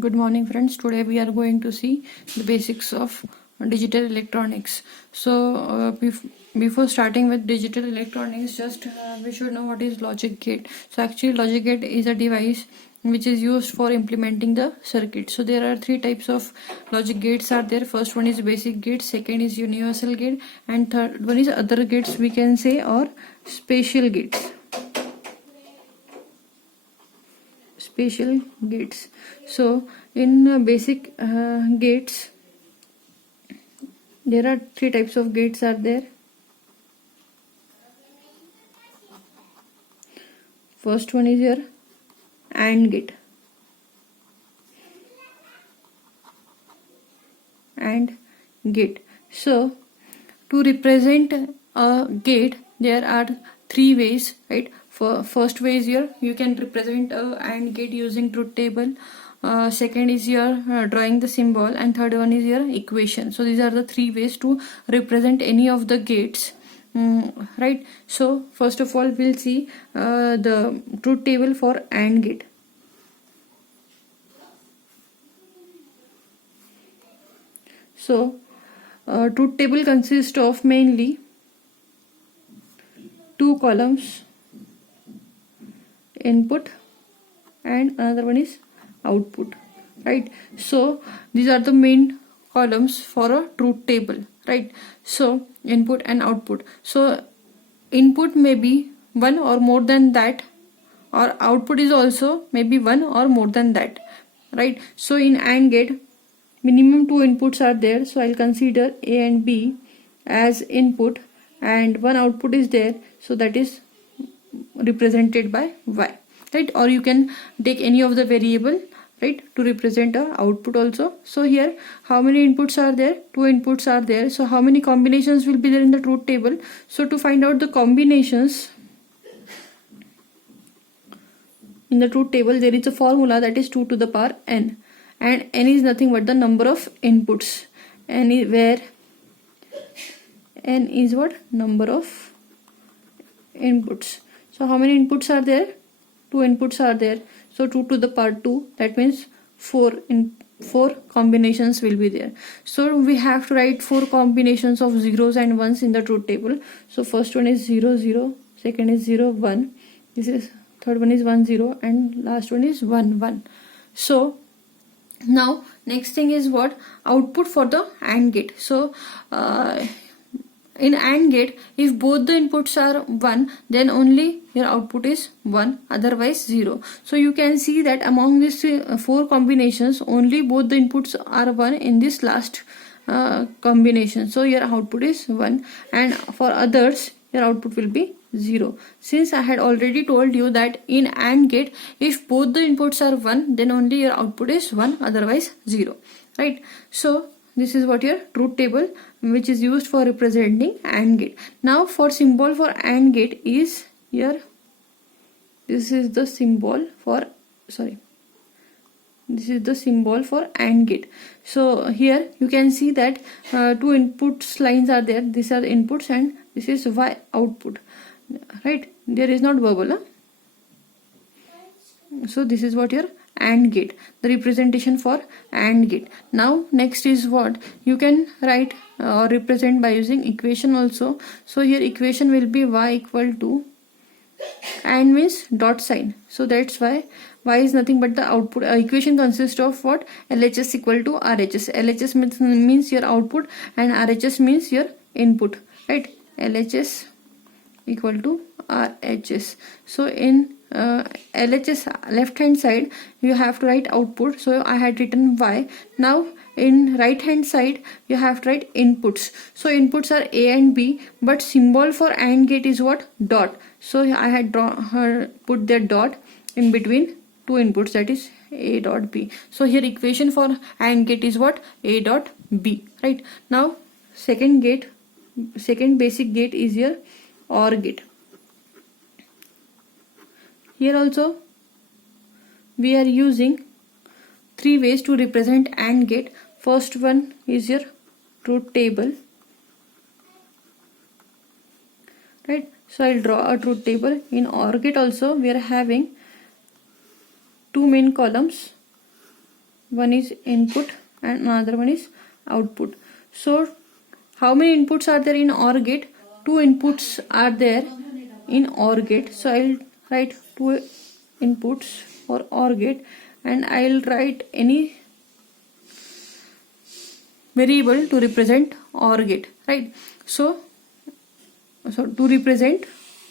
Good morning friends. Today we are going to see the basics of digital electronics. Before starting with digital electronics, just we should know what is logic gate. So actually logic gate is a device which is used for implementing the circuit. So there are three types of logic gates are there. First one is basic gate, second is universal gate, and third one is other gates we can say, or special gates. Special gates. So in basic gates there are three types of gates are there. First one is your AND gate. AND gate. So to represent a gate there are three ways, right? For first way is here you can represent a AND gate using truth table. Second is your drawing the symbol, and third one is your equation. So these are the three ways to represent any of the gates, right? So first of all we'll see the truth table for AND gate. So truth table consists of mainly two columns, input and another one is output, right? So these are the main columns for a truth table, right? So input and output. So input may be one or more than that, or output is also maybe one or more than that, right? So in AND gate minimum two inputs are there, so I'll consider A and B as input and one output is there, so that is represented by Y, right? Or you can take any of the variable, right, to represent a output also. So here how many inputs are there? Two inputs are there. So how many combinations will be there in the truth table? So to find out the combinations in the truth table, there is a formula that is 2 to the power n, and n is nothing but the number of inputs. N is where n is what? Number of inputs. So how many inputs are there? Two inputs are there. So 2 to the power 2, that means 4 combinations will be there. So we have to write 4 combinations of zeros and ones in the truth table. So first one is 0 0, second is 0 1, this is third one is 1 0, and last one is 1 1. So now next thing is what? Output for the AND gate. So in AND gate, if both the inputs are 1, then only your output is 1, otherwise 0. So you can see that among these 4 combinations, only both the inputs are 1 in this last combination. So your output is 1, and for others your output will be 0. Since I had already told you that in AND gate, if both the inputs are 1, then only your output is 1, otherwise 0, right? So this is what your truth table which is used for representing AND gate. Now for symbol for AND gate is here, this is the symbol for, this is the symbol for AND gate. So here you can see that two inputs lines are there. These are inputs and this is Y output, right? There is not bubble, huh? So this is what your AND gate, the representation for AND gate. Now next is what? You can write or represent by using equation also. So here equation will be Y equal to, AND means dot sign, so that's why Y is nothing but the output. Equation consists of what? LHS equal to RHS. LHS means your output and RHS means your input, right? LHS equal to RHS. So in LHS left hand side you have to write output, so I had written Y. Now in right hand side you have to write inputs. So inputs are A and B, but symbol for AND gate is what? Dot. So I had put that dot in between two inputs, that is A dot B. So here equation for AND gate is what? A dot B, right? Now second basic gate is your OR gate. Here also we are using three ways to represent AND gate. First one is your truth table, right? So I'll draw a truth table. In OR gate also we are having two main columns, one is input and another one is output. So how many inputs are there in OR gate? Two inputs are there in OR gate. So I'll write two inputs for OR gate, and I'll write any variable to represent OR gate, right? So to represent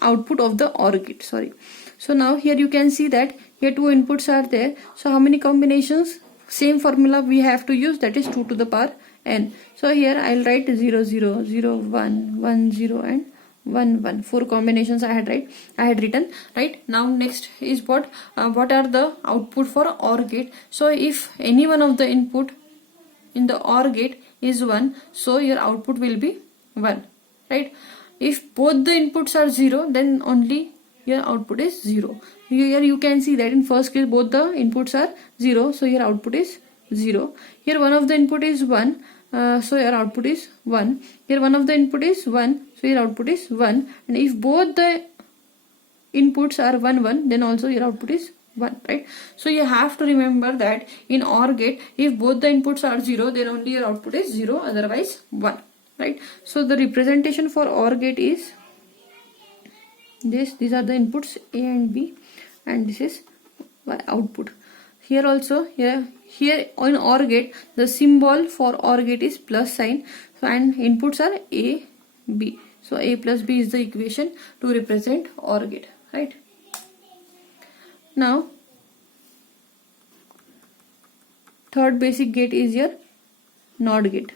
output of the OR gate, sorry. So now here you can see that here two inputs are there. So how many combinations? Same formula we have to use, that is 2 to the power n. So here I'll write 0 0 0 1 1 0 and 1 1. 4 combinations I had written, right? Now next is what are the output for OR gate. So if any one of the input in the OR gate is 1, so your output will be 1, right? If both the inputs are 0, then only your output is 0. Here you can see that in first case both the inputs are 0, so your output is 0. Here one of the input is 1, so your output is 1. Here one of the input is 1, so your output is 1. And if both the inputs are 1 1, then also your output is 1, right? So you have to remember that in OR gate, if both the inputs are 0, then only your output is 0, otherwise 1, right? So the representation for OR gate is this. These are the inputs A and B, and this is output. Here also, here on OR gate, the symbol for OR gate is plus sign. So and inputs are A, B. So A plus B is the equation to represent OR gate, right? Now third basic gate is your NOT gate.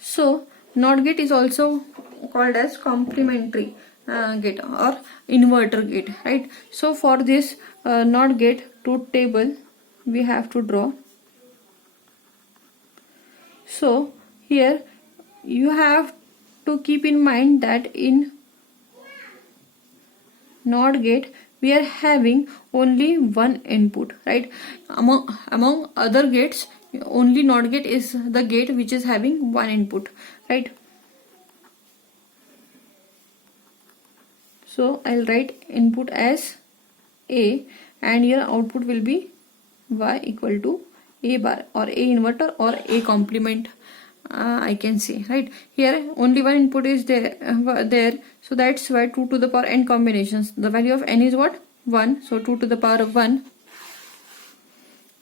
So NOT gate is also called as complementary gate or inverter gate, right? So for this NOT gate truth table we have to draw. So here you have to keep in mind that in NOT gate we are having only one input, right? Among other gates, only NOT gate is the gate which is having one input, right? So I'll write input as A, and your output will be Y equal to A bar or A inverter or A complement, I can say, right? Here only one input is there, so that's why 2 to the power n combinations. The value of n is what? 1, so 2 to the power of 1.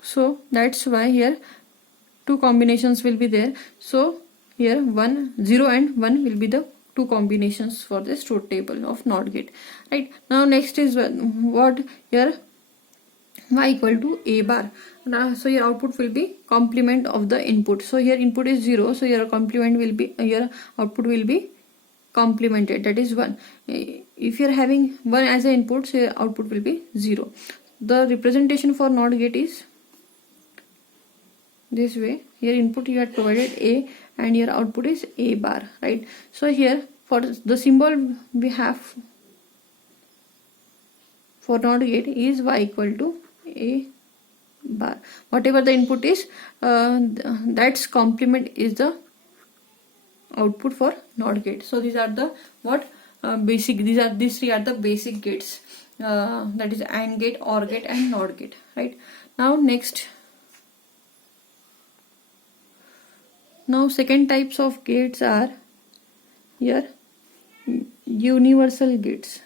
So that's why here 2 combinations will be there. So here 1, 0 and 1 will be the 2 combinations for this truth table of NOT gate, right? Now next is what? Here Y equal to A bar. Now, so your output will be complement of the input. So here input is 0, so your complement will be, your output will be complemented, that is 1. If you are having 1 as an input, so your output will be 0. The representation for NOT gate is this way. Here input you had provided A and your output is A bar, right? So here for the symbol we have for NOT gate is Y equal to A bar. Whatever the input is, that's complement is the output for NOT gate. So these are the basic, these three are the basic gates, that is AND gate, OR gate and NOT gate, right? Now second types of gates are here universal gates.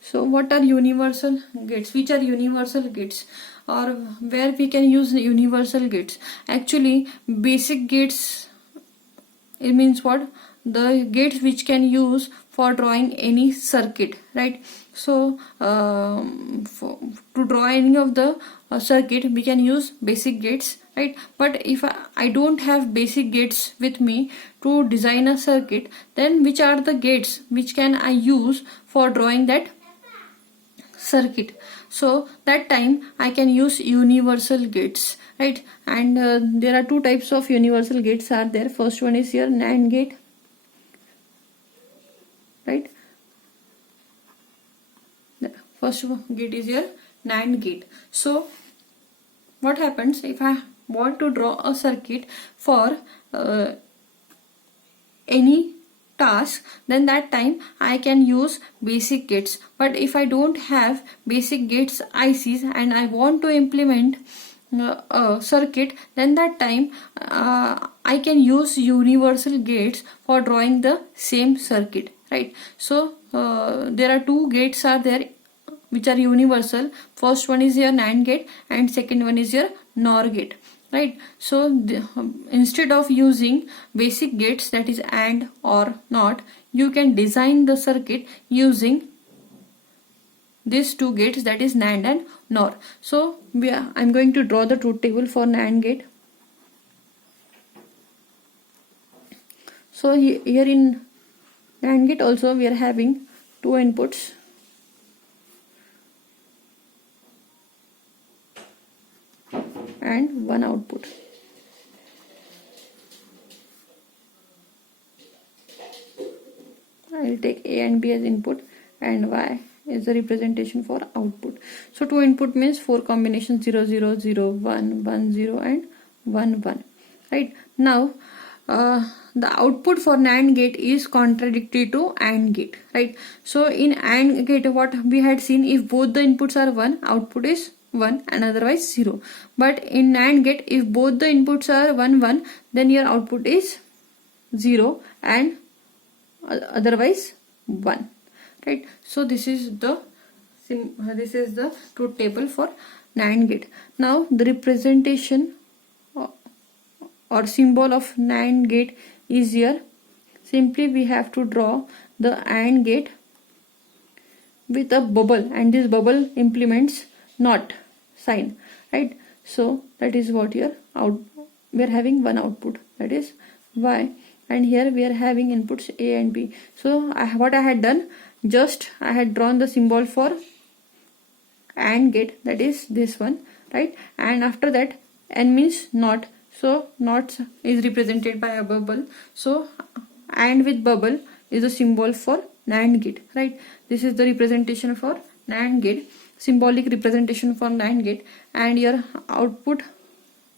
So what are universal gates? Which are universal gates, or where we can use universal gates? Actually basic gates, it means what? The gates which can use for drawing any circuit, right? So to draw any of the circuit we can use basic gates, right? But if I don't have basic gates with me to design a circuit, then which are the gates which can I use for drawing that circuit? So that time I can use universal gates, right? And there are two types of universal gates are there. First one is your NAND gate, right? The first gate is your NAND gate. So what happens if I want to draw a circuit for any task, then that time I can use basic gates. But if I don't have basic gates ICs and I want to implement a circuit, then that time I can use universal gates for drawing the same circuit, right? So there are two gates are there which are universal. First one is your NAND gate and second one is your NOR gate, right? So instead of using basic gates, that is AND or NOT, you can design the circuit using these two gates, that is NAND and NOR. So I'm going to draw the truth table for NAND gate. So here in NAND gate also we are having two inputs, and one output. I will take A and B as input and Y is the representation for output. So two input means four combinations 0 0 0 1 1 0 and 1 1, right? Now the output for NAND gate is contradictory to AND gate, right? So in AND gate what we had seen, if both the inputs are 1, output is 1 and otherwise 0. But in NAND gate, if both the inputs are 1 1, then your output is 0 and otherwise 1, right? So this is the truth table for NAND gate. Now the representation or symbol of NAND gate is here. Simply we have to draw the AND gate with a bubble, and this bubble implements NOT sign, right? So that is what here we are having one output, that is Y, and here we are having inputs A and B. So what I had done, just I had drawn the symbol for AND gate, that is this one, right? And after that N means NOT, so NOT is represented by a bubble. So AND with bubble is a symbol for NAND gate, right? This is the representation for NAND gate, symbolic representation for NAND gate. And your output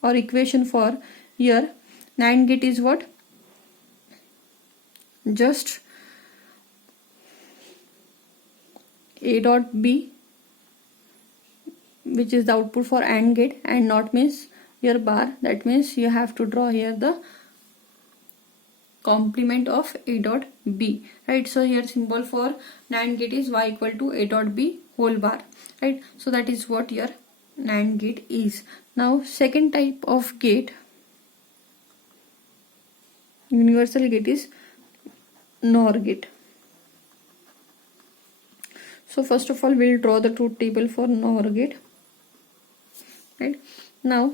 or equation for your NAND gate is what? Just A dot B, which is the output for AND gate, and NOT means your bar. That means you have to draw here the complement of A dot B, right? So here symbol for NAND gate is Y equal to A dot B whole bar, right? So that is what your NAND gate is. Now second type of gate, universal gate, is NOR gate. So first of all we'll draw the truth table for NOR gate, right? Now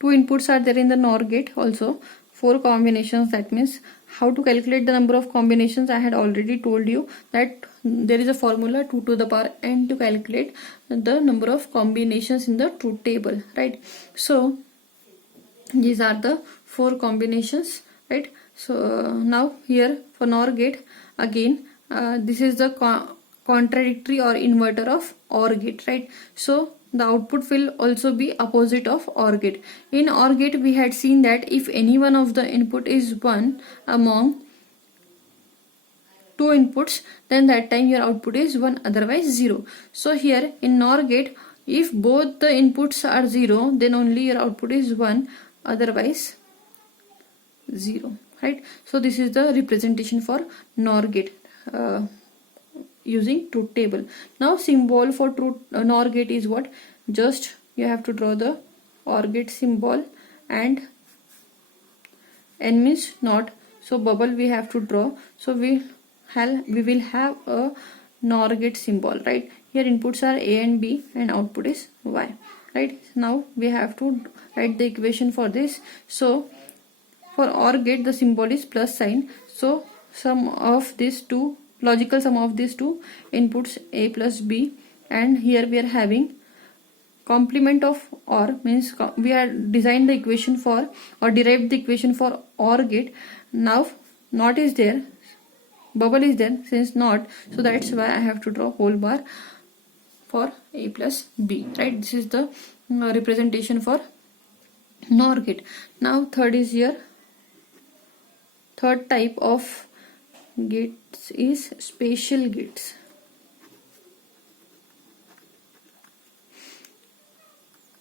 two inputs are there in the NOR gate, also four combinations. That means how to calculate the number of combinations, I had already told you that there is a formula 2 to the power n to calculate the number of combinations in the truth table, right? So these are the four combinations, right? So now here for NOR gate, again this is the contradictory or inverter of OR gate, right? So the output will also be opposite of OR gate. In OR gate we had seen that if any one of the input is 1 among two inputs, then that time your output is 1, otherwise 0. So here in NOR gate, if both the inputs are 0, then only your output is 1, otherwise 0, right? So this is the representation for NOR gate using truth table. Now symbol for NOR gate is what? Just you have to draw the OR gate symbol, and N means NOT, so bubble we have to draw. So we will have a NOR gate symbol, right? Here inputs are A and B and output is Y, right? Now we have to write the equation for this. So for OR gate the symbol is plus sign, so sum of these two, logical sum of these two inputs A plus B, and here we are having complement of OR, means we are designed the equation for or derived the equation for OR gate. Now NOT is there, bubble is there, since not, so that's why I have to draw whole bar for A plus B, right? This is the representation for NOR gate. Now third is here, third type of gates is spatial gates.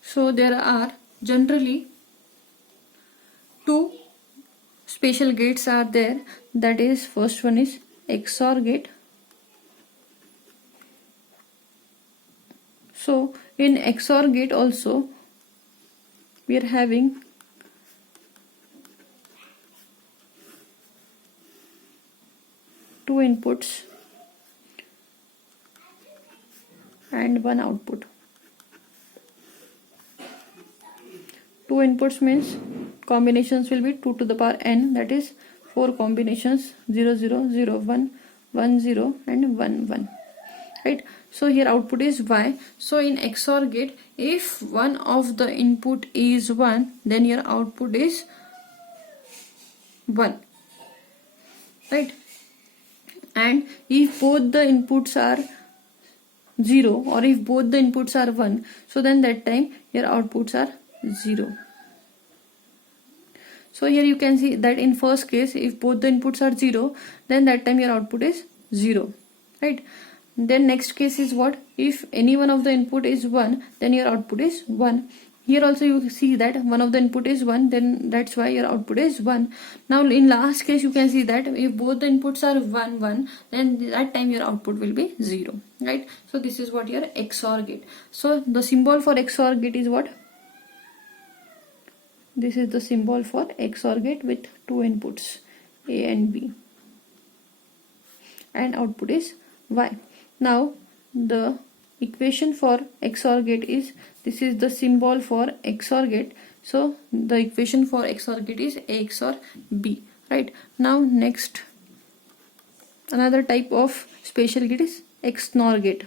So there are generally two spatial gates are there, that is first one is XOR gate. So in XOR gate also we are having two inputs and one output. Two inputs means combinations will be 2 to the power n, that is 4 combinations, 0 0 0 1 1 0 and 1 1, right? So here output is y. So in XOR gate, if one of the input is 1, then your output is 1, right? And if both the inputs are 0 or if both the inputs are 1, so then that time your outputs are 0. So here you can see that in first case, if both the inputs are 0, then that time your output is 0, right? Then next case is what? If any one of the input is 1, then your output is 1. Here also you see that one of the input is 1, then that's why your output is 1. Now in last case you can see that if both the inputs are 1 1, then that time your output will be 0, right? So this is what your XOR gate. So the symbol for XOR gate is what? This is the symbol for XOR gate with two inputs A and B, and output is Y. Now the equation for XOR gate is, this is the symbol for XOR gate, so the equation for XOR gate is A XOR B, right? Now next, another type of spatial gate is XNOR gate.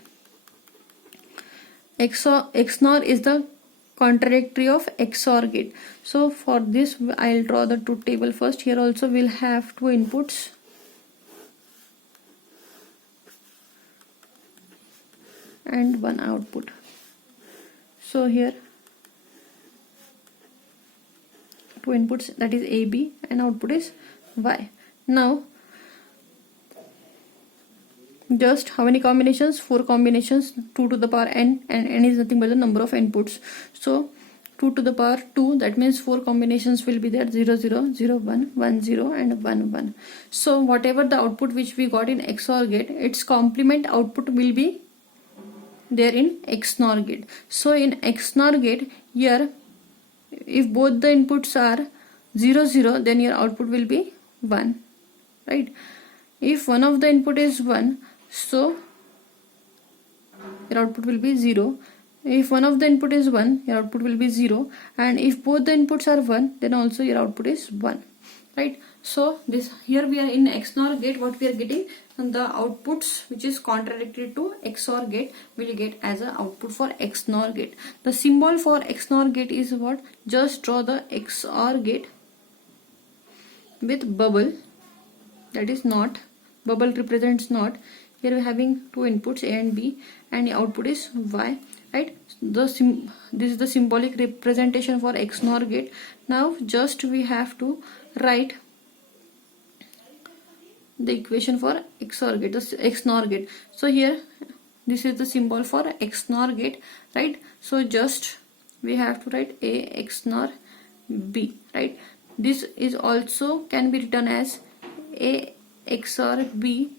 XNOR is the contradictory of XOR gate. So for this I'll draw the truth table first. Here also we'll have two inputs and one output. So here two inputs, that is AB, and output is Y. Now just how many combinations? 4 combinations, 2 to the power n, and n is nothing but the number of inputs. So 2 to the power 2, that means 4 combinations will be there, 0 0 0 1 1 0 and 1 1. So whatever the output which we got in XOR gate, its complement output will be there in XNOR gate. So in XNOR gate, here if both the inputs are 0 0, then your output will be 1, right? If one of the input is 1, so your output will be 0. If one of the input is 1, your output will be 0, and if both the inputs are 1, then also your output is 1, right? So this, here we are in XNOR gate, what we are getting, the outputs which is contradictory to XOR gate will get as an output for XNOR gate. The symbol for XNOR gate is what? Just draw the XOR gate with bubble, that is not, bubble represents not. Here we are having two inputs A and B, and the output is Y, right? This is the symbolic representation for XNOR gate. Now just we have to write the equation for XOR gate, the XNOR gate. So here this is the symbol for XNOR gate, right? So just we have to write A XNOR B, right? This is also can be written as A XOR B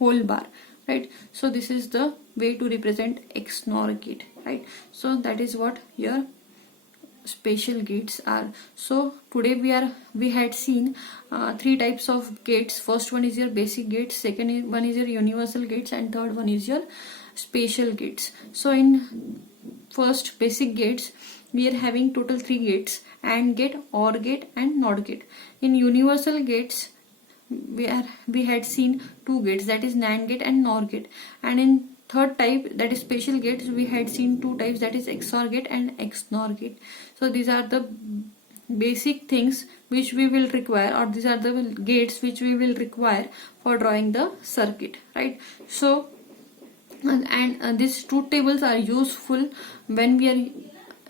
whole bar, right? So this is the way to represent XNOR gate, right? So that is what your spatial gates are. So today we had seen 3 types of gates. First one is your basic gates, second one is your universal gates, and third one is your spatial gates. So in first basic gates, we are having total 3 gates: AND gate, OR gate, and NOT gate. In universal gates, we had seen 2 gates, that is NAND gate and NOR gate. And in third type, that is spatial gates, we had seen 2 types, that is XOR gate and XNOR gate. So these are the basic things which we will require, or these are the gates which we will require for drawing the circuit, right? So and these truth tables are useful when we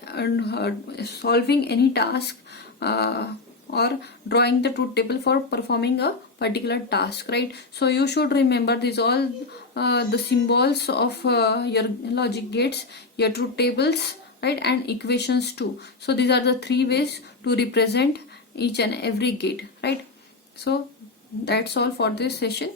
are solving any task or drawing the truth table for performing a particular task, right? So you should remember these all the symbols of your logic gates, your truth tables, right, and equations too. So these are the three ways to represent each and every gate, right? So that's all for this session.